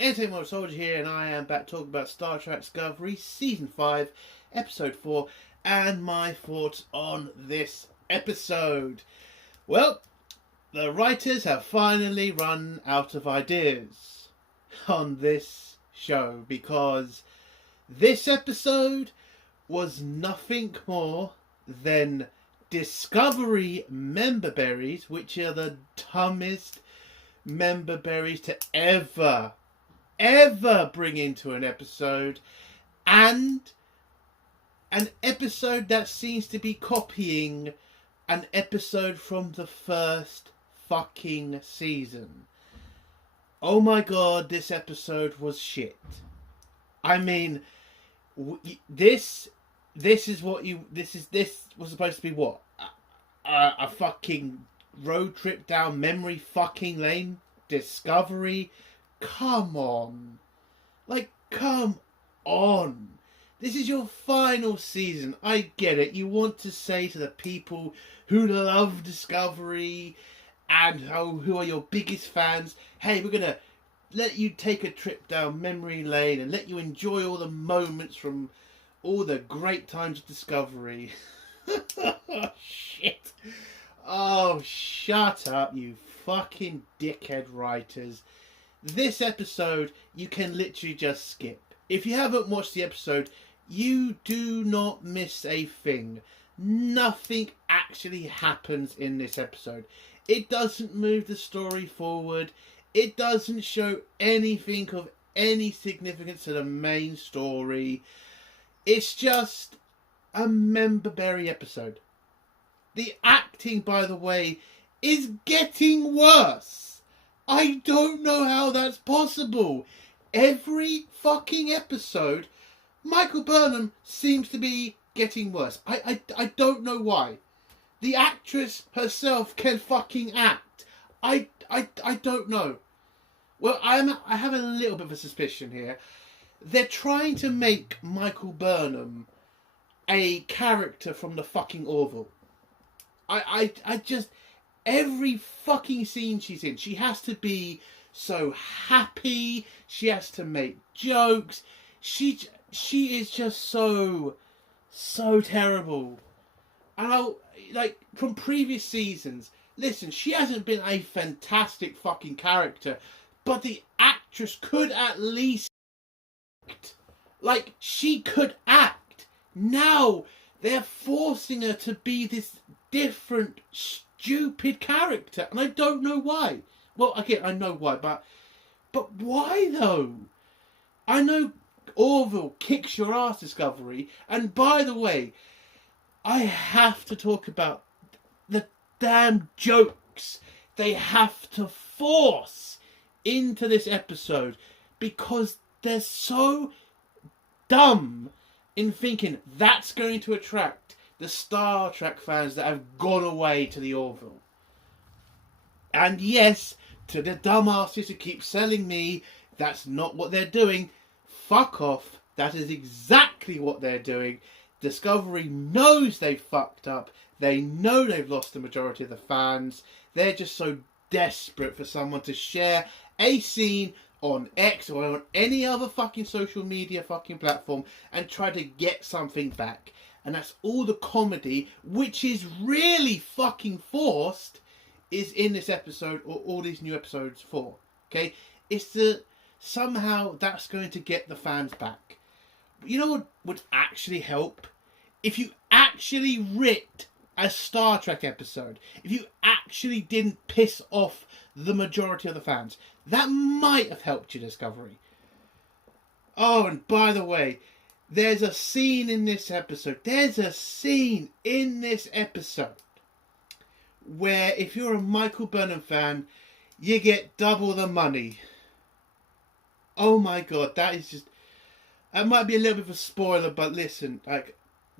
Entertainment Soldier here, and I am back talking about Star Trek Discovery Season 5, Episode 4, and my thoughts on this episode. Well, the writers have finally run out of ideas on this show because this episode was nothing more than Discovery member berries, which are the dumbest member berries to ever bring into an episode, and an episode that seems to be copying an episode from the first fucking season. Oh my god, this episode was shit. I mean, this was supposed to be what? A fucking road trip down memory fucking lane? Discovery? Come on. Come on. This is your final season. I get it. You want to say to the people who love Discovery and who are your biggest fans, hey, we're going to let you take a trip down memory lane and let you enjoy all the moments from all the great times of Discovery. Oh, shit. Oh, shut up, you fucking dickhead writers. This episode, you can literally just skip. If you haven't watched the episode, you do not miss a thing. Nothing actually happens in this episode. It doesn't move the story forward. It doesn't show anything of any significance to the main story. It's just a member-berry episode. The acting, by the way, is getting worse. I don't know how that's possible. Every fucking episode, Michael Burnham seems to be getting worse. I don't know why. The actress herself can fucking act. I don't know. Well, I have a little bit of a suspicion here. They're trying to make Michael Burnham a character from the fucking Orville. I just... Every fucking scene she's in, she has to be so happy. She has to make jokes. She is just so terrible. And from previous seasons, listen, she hasn't been a fantastic fucking character, but the actress could at least act. She could act. Now they're forcing her to be this different, stupid character, and I don't know why. Well, again, I know why, but why though? I know Orville kicks your ass, Discovery, and by the way, I have to talk about the damn jokes they have to force into this episode because they're so dumb in thinking that's going to attract the Star Trek fans that have gone away to the Orville. And yes, to the dumbasses who keep selling me that's not what they're doing, fuck off. That is exactly what they're doing. Discovery knows they've fucked up. They know they've lost the majority of the fans. They're just so desperate for someone to share a scene on X or on any other fucking social media fucking platform and try to get something back. And that's all the comedy, which is really fucking forced, is in this episode, or all these new episodes for. Okay? It's somehow that's going to get the fans back. You know what would actually help? If you actually writ a Star Trek episode. If you actually didn't piss off the majority of the fans. That might have helped your Discovery. Oh, and by the way, there's a scene in this episode. Where if you're a Michael Burnham fan, you get double the money. Oh my god, that is just... That might be a little bit of a spoiler, but listen,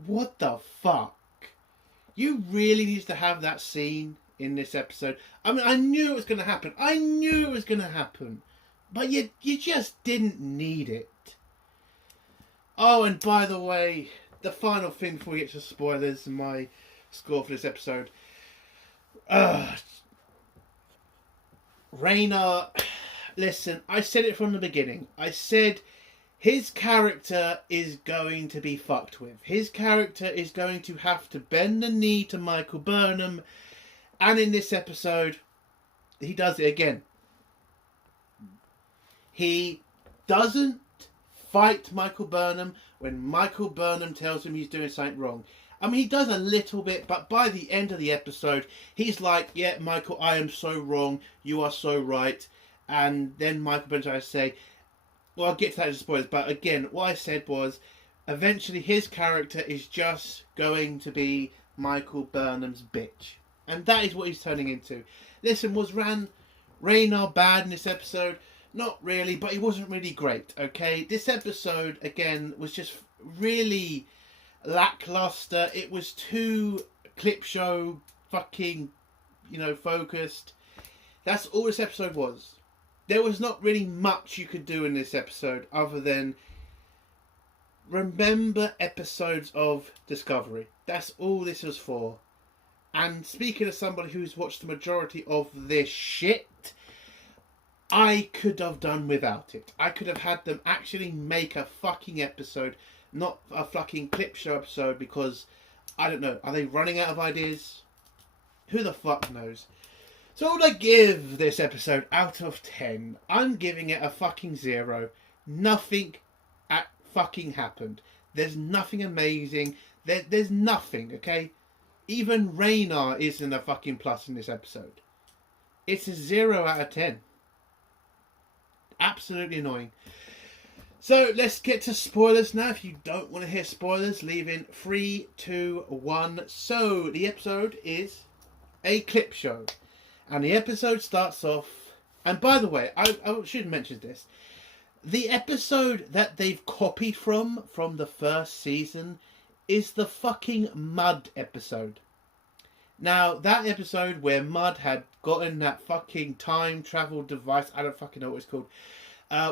what the fuck? You really need to have that scene in this episode. I mean, I knew it was going to happen. But you just didn't need it. Oh, and by the way, the final thing before we get to spoilers and my score for this episode. Rayna Listen, I said it from the beginning. I said his character is going to be fucked with. His character is going to have to bend the knee to Michael Burnham. And in this episode, he does it again. He doesn't fight Michael Burnham when Michael Burnham tells him he's doing something wrong. I mean, he does a little bit, but by the end of the episode, he's like, yeah, Michael, I am so wrong. You are so right. And then Michael Burnham tries to say, well, I'll get to that in spoilers, but again, what I said was, eventually his character is just going to be Michael Burnham's bitch. And that is what he's turning into. Listen, was Raynar bad in this episode? Not really, but he wasn't really great, okay? This episode, again, was just really lackluster. It was too clip show fucking, focused. That's all this episode was. There was not really much you could do in this episode other than remember episodes of Discovery. That's all this was for. And speaking of somebody who's watched the majority of this shit, I could have done without it. I could have had them actually make a fucking episode, not a fucking clip show episode, because, I don't know, are they running out of ideas? Who the fuck knows? So what would I give this episode out of 10? I'm giving it a fucking 0. Nothing fucking happened. There's nothing amazing. There's nothing, okay? Even Raynar isn't a fucking plus in this episode. It's a 0 out of 10. Absolutely annoying. So let's get to spoilers now. If you don't want to hear spoilers, leave in 3, 2, 1. So the episode is a clip show. And the episode starts off... And by the way, I should mention this. The episode that they've copied from the first season is the fucking Mud episode. Now, that episode where Mud had gotten that fucking time travel device, I don't fucking know what it's called,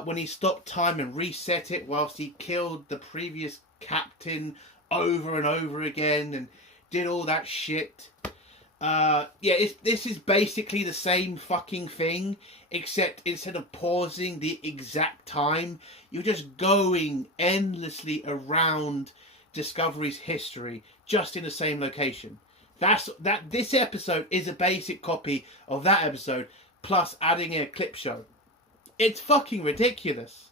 when he stopped time and reset it whilst he killed the previous captain over and over again and did all that shit. This is basically the same fucking thing, except instead of pausing the exact time, you're just going endlessly around Discovery's history, just in the same location. This episode is a basic copy of that episode, plus adding a clip show. It's fucking ridiculous.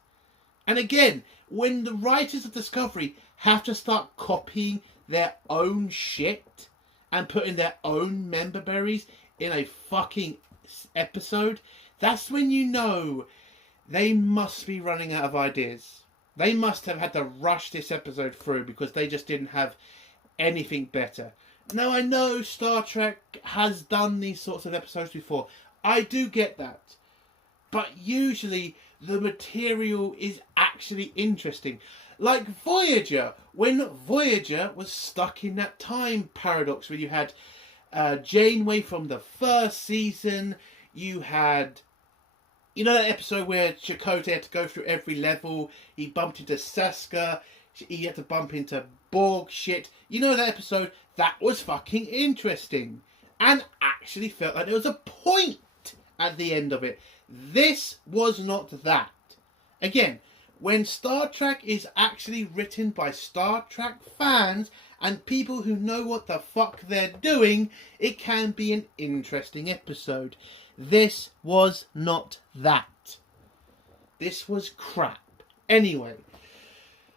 And again, when the writers of Discovery have to start copying their own shit and putting their own member berries in a fucking episode, that's when you know they must be running out of ideas. They must have had to rush this episode through because they just didn't have anything better. Now, I know Star Trek has done these sorts of episodes before. I do get that. But usually the material is actually interesting. Like Voyager, when Voyager was stuck in that time paradox where you had Janeway from the first season, you had, that episode where Chakotay had to go through every level, he bumped into Seska, he had to bump into Borg shit. That episode? That was fucking interesting. And actually felt like there was a point at the end of it. This was not that. Again, when Star Trek is actually written by Star Trek fans and people who know what the fuck they're doing, it can be an interesting episode. This was not that. This was crap. Anyway,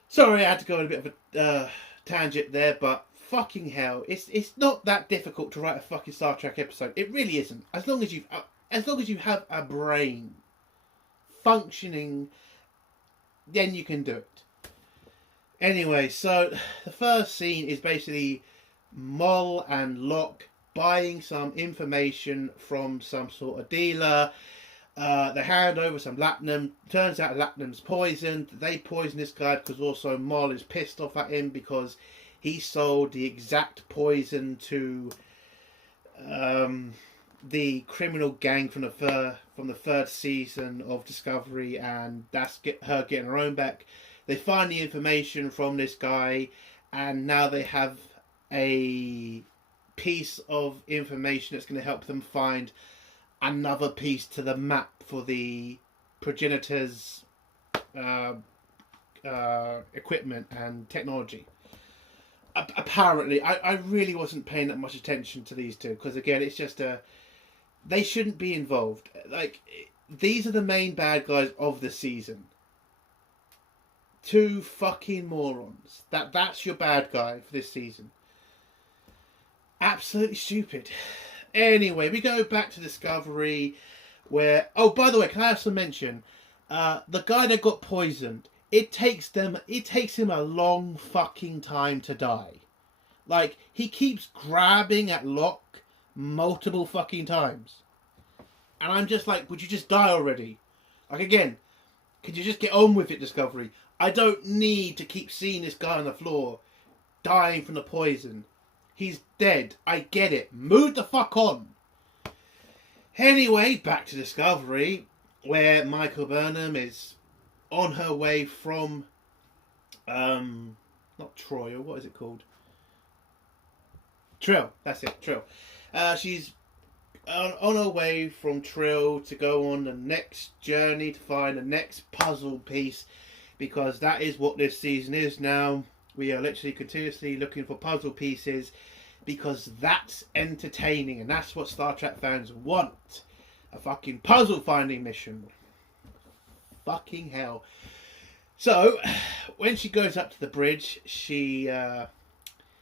sorry I had to go on a bit of a tangent there, but fucking hell, it's not that difficult to write a fucking Star Trek episode. It really isn't. As long as you have a brain functioning, then you can do it. Anyway, so the first scene is basically Mol and Locke buying some information from some sort of dealer. They hand over some latinum. Turns out latinum's poisoned. They poison this guy because also Mol is pissed off at him because he sold the exact poison to the criminal gang from the third season of Discovery, and that's her getting her own back. They find the information from this guy, and now they have a piece of information that's going to help them find another piece to the map for the progenitors' equipment and technology. Apparently, I really wasn't paying that much attention to these two because again, it's just they shouldn't be involved. Like, these are the main bad guys of the season. Two fucking morons. That's your bad guy for this season. Absolutely stupid. Anyway, we go back to Discovery, where... Oh, by the way, can I also mention... the guy that got poisoned, it takes him a long fucking time to die. Like, he keeps grabbing at Locke multiple fucking times. And I'm just like, would you just die already? Like, again, could you just get on with it, Discovery? I don't need to keep seeing this guy on the floor dying from the poison. He's dead. I get it. Move the fuck on. Anyway, back to Discovery, where Michael Burnham is on her way from, not Troy, what is it called? Trill. That's it, Trill. She's on her way from Trill to go on the next journey to find the next puzzle piece, because that is what this season is now. We are literally continuously looking for puzzle pieces because that's entertaining and that's what Star Trek fans want. A fucking puzzle finding mission. Fucking hell. So, when she goes up to the bridge, she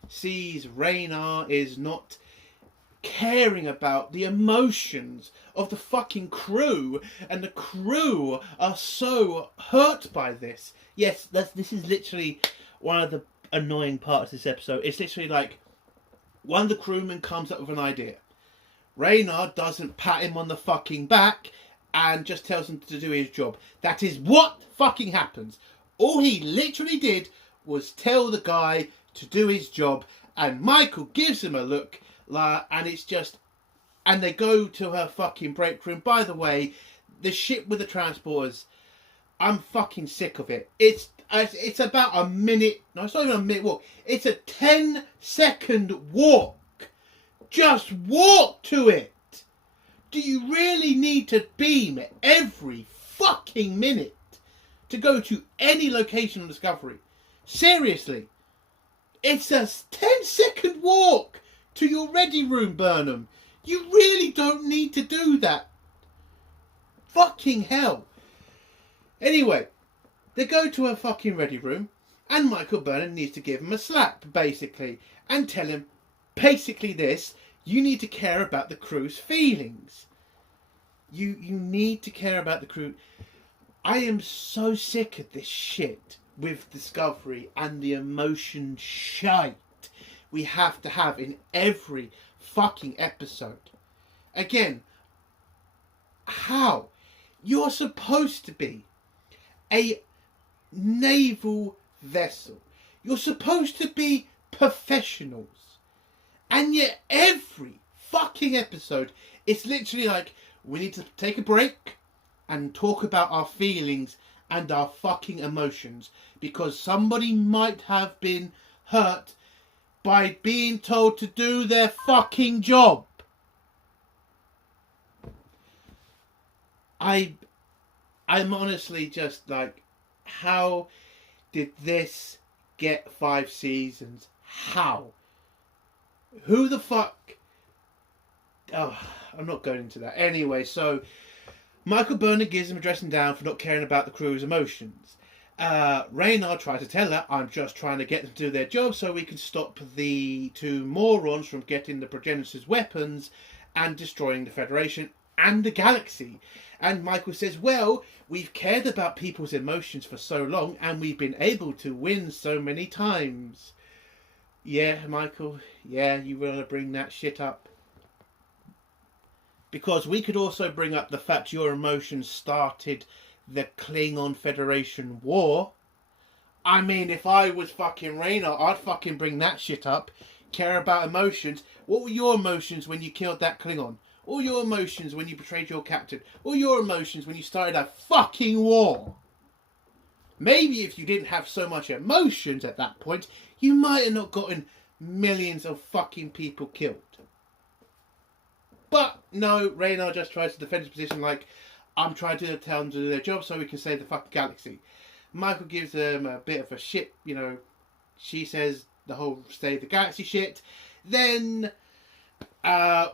sees Raynar is not caring about the emotions of the fucking crew, and the crew are so hurt by this. Yes, this is literally one of the annoying parts of this episode. It's literally like one of the crewmen comes up with an idea. Raynar doesn't pat him on the fucking back and just tells him to do his job. That is what fucking happens. All he literally did was tell the guy to do his job, and Michael gives him a look, and it's just... And they go to her fucking break room. By the way, the shit with the transporters, I'm fucking sick of it. It's about a minute... No, it's not even a minute walk. It's a 10-second walk. Just walk to it. Do you really need to beam every fucking minute to go to any location on Discovery? Seriously. It's a 10-second walk to your ready room, Burnham. You really don't need to do that. Fucking hell. Anyway, they go to her fucking ready room, and Michael Burnham needs to give him a slap, basically, and tell him, basically this, you need to care about the crew's feelings. You need to care about the crew. I am so sick of this shit with Discovery and the emotion shite we have to have in every fucking episode. Again, how? You're supposed to be a naval vessel. You're supposed to be professionals. And yet every fucking episode, it's literally like, we need to take a break and talk about our feelings and our fucking emotions, because somebody might have been hurt by being told to do their fucking job. I'm honestly just like, how did this get 5 seasons? How? Who the fuck? Oh, I'm not going into that. Anyway, so Michael Burnham gives him a dressing down for not caring about the crew's emotions. Raynar tries to tell her, I'm just trying to get them to do their job so we can stop the 2 morons from getting the progenitors' weapons and destroying the Federation and the galaxy. And Michael says, well, we've cared about people's emotions for so long and we've been able to win so many times. Yeah, Michael, yeah, you want to bring that shit up? Because we could also bring up the fact your emotions started the Klingon Federation war. I mean, if I was fucking Raynar, I'd fucking bring that shit up. Care about emotions. What were your emotions when you killed that Klingon? All your emotions when you betrayed your captain? All your emotions when you started a fucking war? Maybe if you didn't have so much emotions at that point, you might have not gotten millions of fucking people killed. But no, Raynar just tries to defend his position like, I'm trying to tell them to do their job so we can save the fucking galaxy. Michael gives them a bit of a shit, you know. She says the whole save the galaxy shit. Then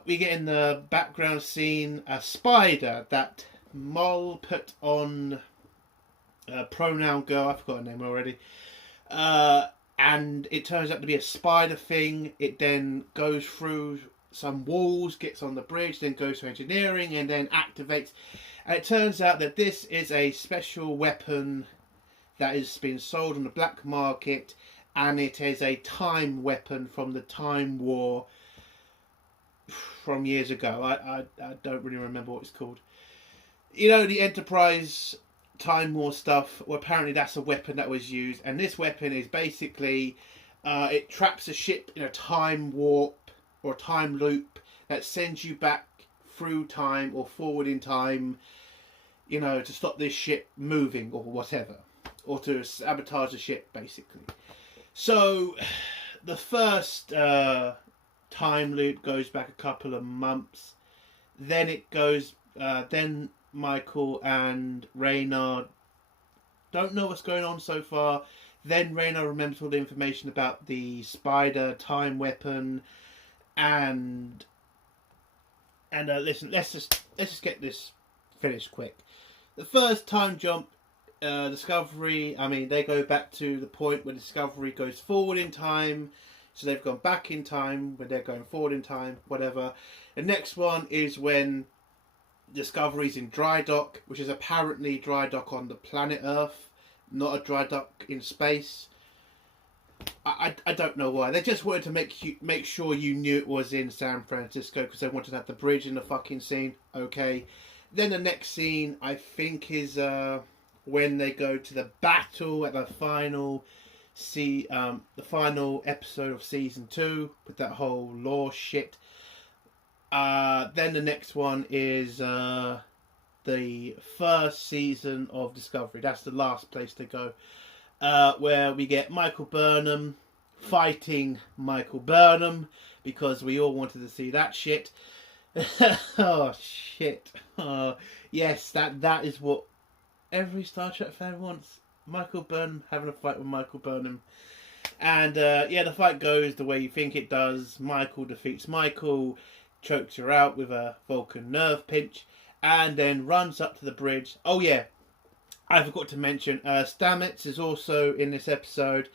we get in the background scene a spider that Mol put on pronoun girl. I forgot her name already. And it turns out to be a spider thing. It then goes through some walls, gets on the bridge, then goes to engineering, and then activates. And it turns out that this is a special weapon that has been sold on the black market, and it is a time weapon from the Time War from years ago. I don't really remember what it's called. You know, the Enterprise Time War stuff, well, apparently that's a weapon that was used, and this weapon is basically it traps a ship in a time warp or a time loop that sends you back through time or forward in time, you know, to stop this ship moving or whatever, or to sabotage the ship basically. So the first time loop goes back a couple of months, then it goes then Michael and Rayner don't know what's going on so far. Then Rayner remembers all the information about the spider time weapon, and listen, let's just get this finished quick. The first time jump, Discovery. I mean, they go back to the point where Discovery goes forward in time. So they've gone back in time when they're going forward in time, whatever. The next one is when Discovery's in dry dock, which is apparently dry dock on the planet Earth, not a dry dock in space. I don't know why. They just wanted to make sure you knew it was in San Francisco because they wanted to have the bridge in the fucking scene. Okay. Then the next scene, I think, is when they go to the battle at the final the final episode of season 2 with that whole law shit. Then the next one is the first season of Discovery. That's the last place to go. Where we get Michael Burnham fighting Michael Burnham because we all wanted to see that shit. Oh shit! Yes, that is what every Star Trek fan wants. Michael Burnham having a fight with Michael Burnham, and yeah, the fight goes the way you think it does. Michael defeats Michael, chokes her out with a Vulcan nerve pinch, and then runs up to the bridge. Oh yeah, I forgot to mention, Stamets is also in this episode,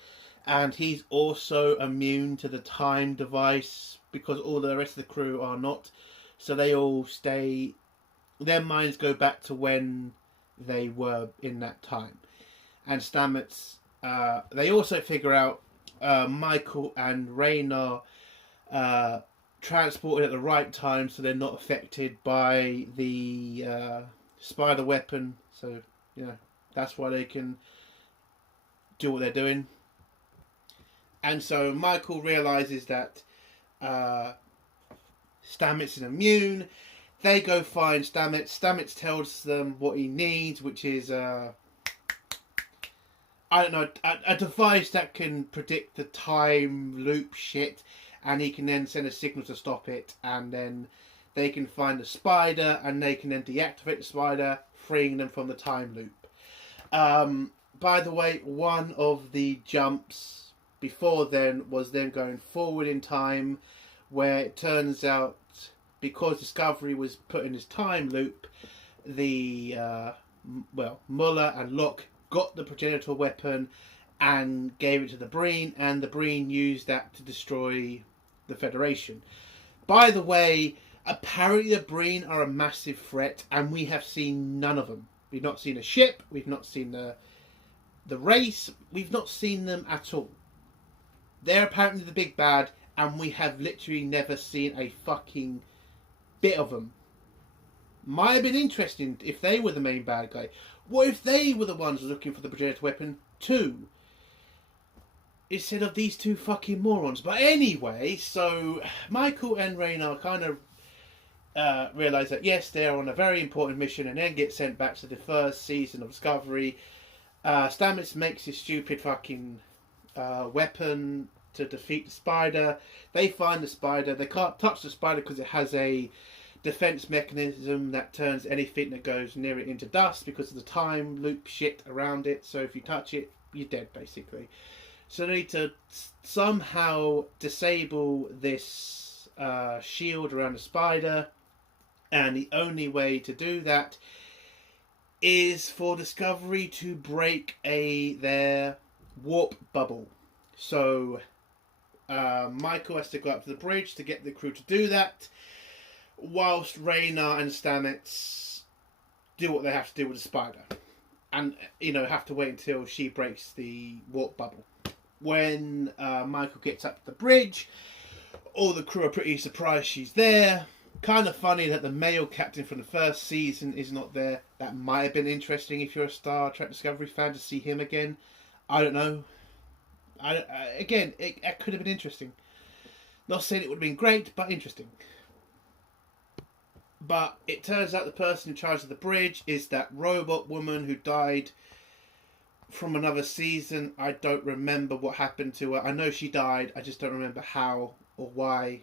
and he's also immune to the time device because all the rest of the crew are not. So they all stay, their minds go back to when they were in that time. And Stamets, they also figure out Michael and Rayner transported at the right time so they're not affected by the spider weapon. So, you know, that's why they can do what they're doing. And so Michael realizes that Stamets is immune. They go find Stamets. Stamets tells them what he needs, which is I don't know, a device that can predict the time loop shit, and he can then send a signal to stop it, and then they can find the spider, and they can then deactivate the spider, freeing them from the time loop. By the way, one of the jumps before then was them going forward in time, where it turns out because Discovery was put in this time loop, the Muller and Locke got the progenitor weapon and gave it to the Breen, and the Breen used that to destroy the Federation. By the way, apparently the Breen are a massive threat, and we have seen none of them. We've not seen a ship, we've not seen the race, we've not seen them at all. They're apparently the big bad, and we have literally never seen a fucking bit of them. Might have been interesting if they were the main bad guy. What if they were the ones looking for the progenitor weapon too? Instead of these two fucking morons. But anyway, so Michael and Rayner kind of realise that yes, they're on a very important mission, and then get sent back to the first season of Discovery. Stamets makes his stupid fucking weapon to defeat the spider. They find the spider. They can't touch the spider because it has a defense mechanism that turns anything that goes near it into dust because of the time loop shit around it. So if you touch it, you're dead, basically. So they need to somehow disable this shield around the spider, and the only way to do that is for Discovery to break their warp bubble. So Michael has to go up to the bridge to get the crew to do that, whilst Rayna and Stamets do what they have to do with the spider. And, have to wait until she breaks the warp bubble. When Michael gets up to the bridge, all the crew are pretty surprised she's there. Kind of funny that the male captain from the first season is not there. That might have been interesting if you're a Star Trek Discovery fan to see him again. I don't know. It could have been interesting. Not saying it would have been great, but interesting. But it turns out the person in charge of the bridge is that robot woman who died from another season. I don't remember what happened to her. I know she died. I just don't remember how or why.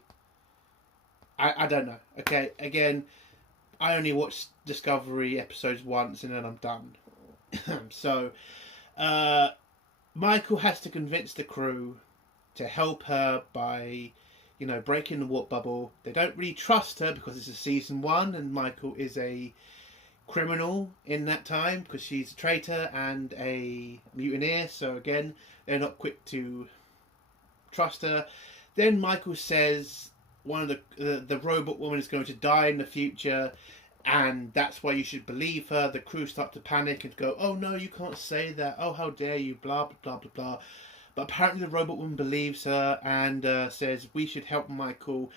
I don't know. Okay, again, I only watched Discovery episodes once and then I'm done. So, Michael has to convince the crew to help her by, breaking the warp bubble. They don't really trust her because this is season 1 and Michael is a criminal in that time because she's a traitor and a mutineer. So again, they're not quick to trust her. Then Michael says one of the robot woman is going to die in the future, and that's why you should believe her. The crew start to panic and go, "Oh no, you can't say that. Oh, how dare you? Blah blah blah blah blah." But apparently the robot woman believes her and says we should help Michael,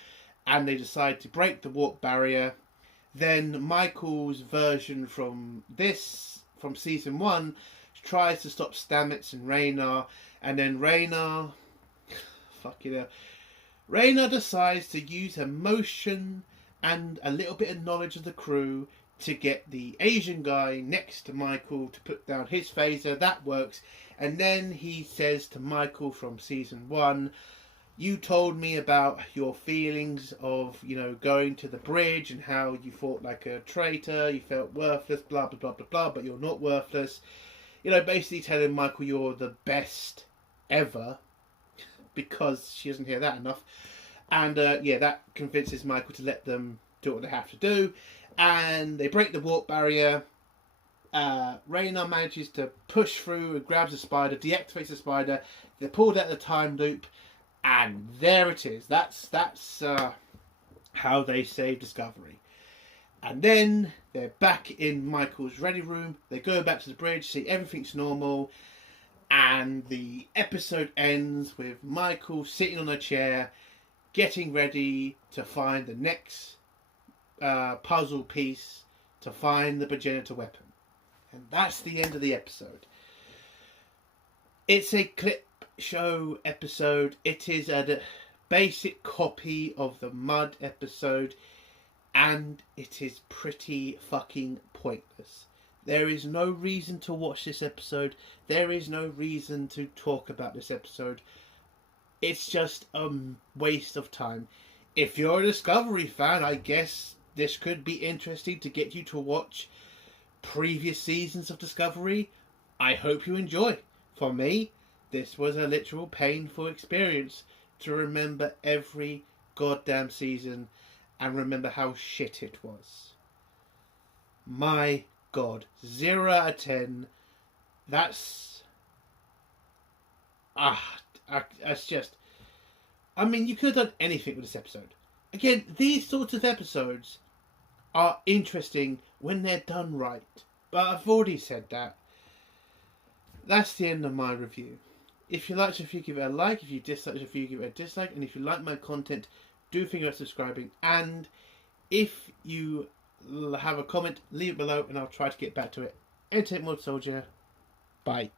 and they decide to break the warp barrier. Then Michael's version from season 1 tries to stop Stamets and Rayna, and then Rayna decides to use emotion and a little bit of knowledge of the crew to get the Asian guy next to Michael to put down his phaser. That works. And then he says to Michael from season 1, "You told me about your feelings of, going to the bridge and how you fought like a traitor, you felt worthless, blah, blah, blah, blah, blah, but you're not worthless." Basically telling Michael you're the best ever, because she doesn't hear that enough. And that convinces Michael to let them do what they have to do. And they break the warp barrier. Rayna manages to push through and grabs the spider, deactivates the spider. They're pulled out of the time loop, and there it is. That's how they save Discovery. And then they're back in Michael's ready room. They go back to the bridge, see everything's normal, and the episode ends with Michael sitting on a chair, getting ready to find the next puzzle piece to find the progenitor weapon. And that's the end of the episode. It's a clip show episode. It is a basic copy of the Mud episode, and it is pretty fucking pointless. There is no reason to watch this episode. There is no reason to talk about this episode. It's just a waste of time. If you're a Discovery fan, I guess this could be interesting to get you to watch previous seasons of Discovery. I hope you enjoy. For me, this was a literal painful experience to remember every goddamn season and remember how shit it was. My God, 0 out of 10. That's that's just. I mean, you could have done anything with this episode. Again, these sorts of episodes are interesting when they're done right. But I've already said that. That's the end of my review. If you liked the review, give it a like. If you disliked the review, give it a dislike. And if you like my content, do think about subscribing. And if you have a comment, leave it below and I'll try to get back to it. Entertainment Soldier. Bye.